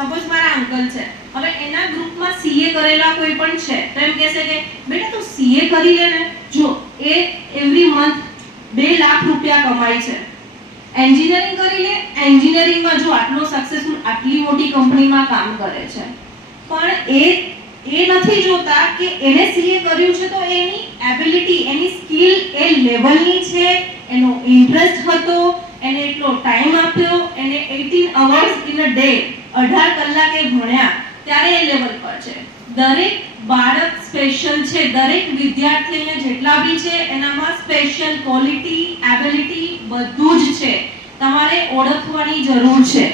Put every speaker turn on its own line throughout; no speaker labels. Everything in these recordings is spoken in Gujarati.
સપોઝ મારા અંકલ છે. હવે એના ગ્રુપમાં સીએ કરેલા કોઈ પણ છે, તો એમ કહેશે કે, બેટા, તું સીએ કરી લે ને. જો એ એવરી મંથ બે લાખ રૂપિયા કમાય છે. એન્જિનિયરિંગ કરી લે એન્જિનિયરિંગમાં જો આટલો સક્સેસફુલ આટલી મોટી કંપનીમાં કામ કરે છે. પણ એ એ નથી જોતા કે એને સીએ કર્યું છે તો એની એબિલિટી એની સ્કિલ એ લેવલની છે, એનો ઇન્ટરેસ્ટ હતો, એને એટલો ટાઈમ આપ્યો, એને 18 અવર્સ ઇન અ ડે 18 કલાકે ભણ્યા, ત્યારે એ લેવલ પર છે. દરેક બાળક સ્પેશિયલ છે, દરેક વિદ્યાર્થી અહીંયા જેટલા બી છે, એનામાં સ્પેશિયલ ક્વોલિટી એબિલિટી બધું જ છે. તમારે ઓળખવાની જરૂર છે.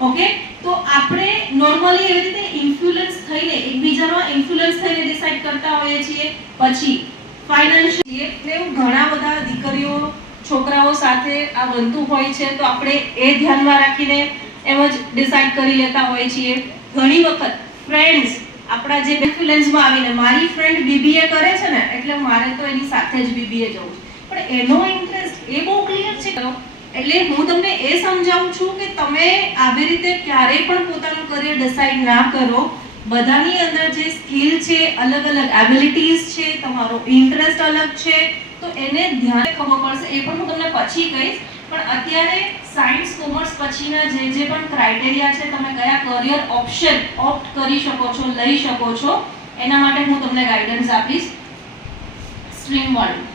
ઓકે તો આપણે નોર્મલી એવી રીતે ઇન્ફ્લુઅન્સ થઈને, એકબીજામાં ઇન્ફ્લુઅન્સ થઈને ડિસાઈડ કરતા હોઈએ છીએ. પછી ફાઇનાન્શિયલ એટલે ઘણા બધા દીકરીઓ, છોકરાઓ સાથે આ બનતું હોય છે, તો આપણે એ ધ્યાનમાં રાખીને એમ જ ડિસાઈડ કરી લેતા હોઈએ છીએ. ઘણી વખત ફ્રેન્ડ્સ આપણા જે ઇન્ફ્લુએન્સમાં આવીને, મારી ફ્રેન્ડ બીબીએ કરે છે ને, એટલે મારે તો એની સાથે જ બીબીએ જવું છે. પણ એનો ઇન્ટરેસ્ટ એ બહુ ક્લિયર છે. એટલે હું તમને એ સમજાવું છું કે તમે આવી રીતે ક્યારેય પણ પોતાનું કરિયર ડિસાઈડ ના કરો. બધાની અંદર જે સ્કિલ છે, અલગ અલગ એબિલિટીઝ છે, તમારો ઇન્ટરેસ્ટ અલગ છે, તો એને ધ્યાને ખબર પડશે. એ પણ હું તમને પછી કહીશ. પણ અત્યારે સાયન્સ, કોમર્સ પછીના જે જે પણ ક્રાઇટેરિયા છે, તમે કયા કરિયર ઓપ્શન ઓપ્ટ કરી શકો છો, લઈ શકો છો, એના માટે હું તમને ગાઈડન્સ આપીશ. સ્ટ્રીમ વર્લ્ડ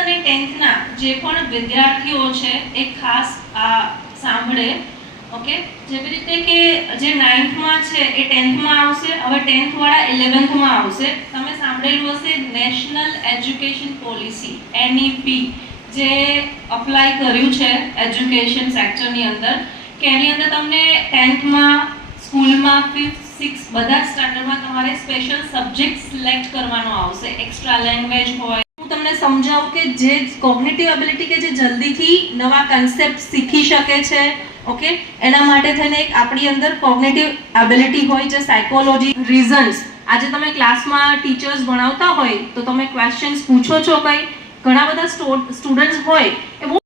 અને 10th ના જે પણ વિદ્યાર્થીઓ છે, એ ખાસ આ સાંભળે. ઓકે? જેવી રીતે કે જે 9th માં છે, એ 10th માં આવશે. હવે 10th વાળા 11th માં આવશે. તમે સાંભળેલું હશે નેશનલ એજ્યુકેશન પોલિસી એનઈપી જે અપ્લાય કર્યું છે એજ્યુકેશન સેક્ટરની અંદર, કે એની અંદર તમને 10th માં સ્કૂલમાં 5th 6 બધા સ્ટાન્ડર્ડમાં તમારે સ્પેશિયલ સબ્જેક્ટ સિલેક્ટ કરવાનો આવશે. એક્સ્ટ્રા લેંગ્વેજ હોય હું તમને સમજાવું કે જે કોગ્નેટિવ એબિલિટી કે જે જલ્દીથી નવા કન્સેપ્ટ શીખી શકે છે ઓકે એના માટે થઈને એક આપણી અંદર કોગ્નેટિવ એબિલિટી હોય છે સાયકોલોજી રીઝન્સ આજે તમે ક્લાસમાં ટીચર્સ ભણાવતા હોય, તો તમે ક્વેશ્ચન્સ પૂછો છો કંઈ? ઘણા બધા સ્ટુડન્ટ્સ હોય, એ